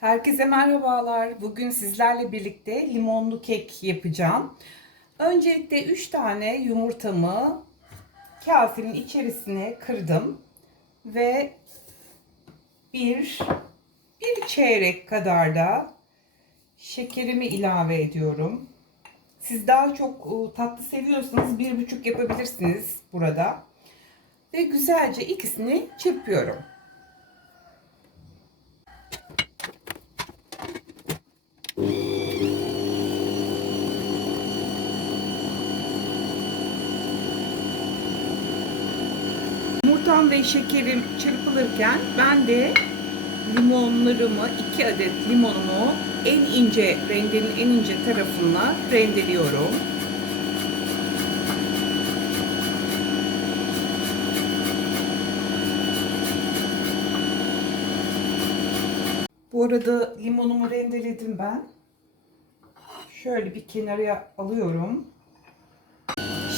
Herkese merhabalar. Bugün sizlerle birlikte limonlu kek yapacağım. Öncelikle 3 tane yumurtamı kasenin içerisine kırdım ve bir bir çeyrek kadar da şekerimi ilave ediyorum. Siz daha çok e, tatlı seviyorsanız bir buçuk yapabilirsiniz burada. Ve güzelce ikisini çırpıyorum. Yumurtam ve şekerim çırpılırken ben de limonlarımı, 2 adet limonumu en ince, rendenin en ince tarafına rendeliyorum. Bu arada limonumu rendeledim ben. Şöyle bir kenara alıyorum.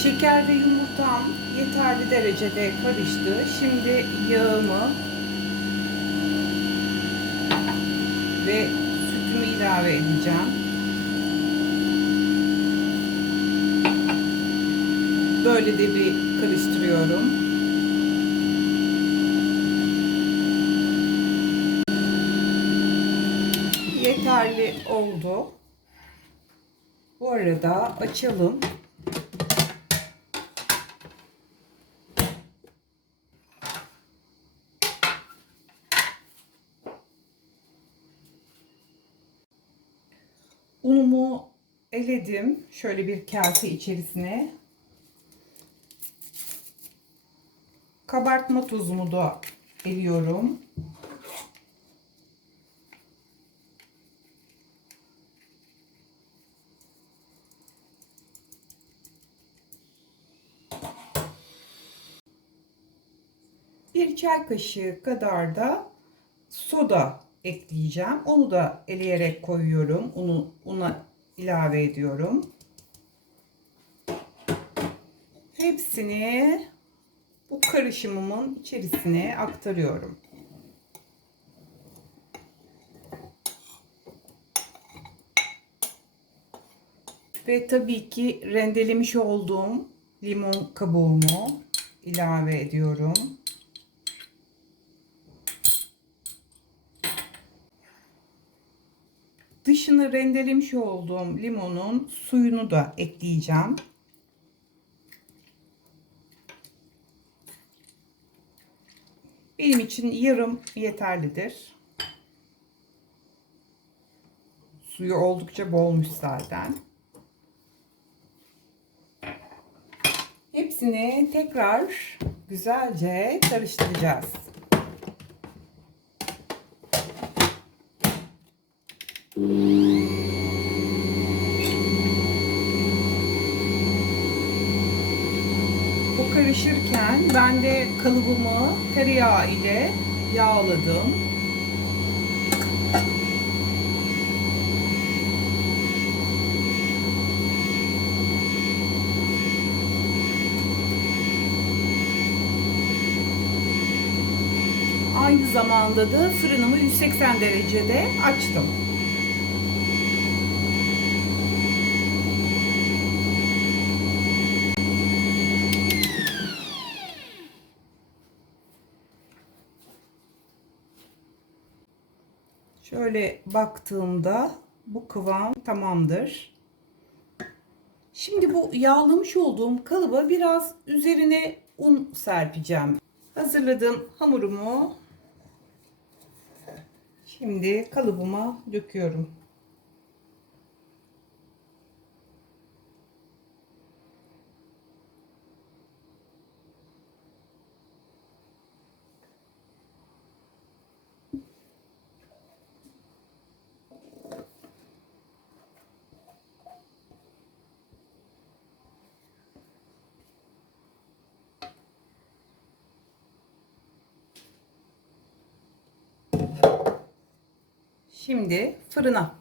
Şeker ve yumurtam yeterli derecede karıştı. Şimdi yağımı ve sütümü ilave edeceğim. Böyle de bir karıştırıyorum. Yeterli oldu. Bu arada açalım. Unumu eledim. Şöyle bir kase içerisine. Kabartma tozumu da eliyorum. Bir çay kaşığı kadar da soda ekleyeceğim. Onu da eleyerek koyuyorum. Unu, una ilave ediyorum. Hepsini bu karışımımın içerisine aktarıyorum. Ve tabii ki rendelemiş olduğum limon kabuğumu ilave ediyorum. Dışını rendelemiş olduğum limonun suyunu da ekleyeceğim. Benim için yarım yeterlidir. Suyu oldukça bolmuş zaten. Hepsini tekrar güzelce karıştıracağız. Bu karışırken ben de kalıbımı tereyağı ile yağladım. Aynı zamanda da fırınımı 180 derecede açtım. Şöyle baktığımda bu kıvam tamamdır. Şimdi bu yağlamış olduğum kalıba biraz üzerine un serpeceğim. Hazırladığım hamurumu şimdi kalıbıma döküyorum. Şimdi fırına.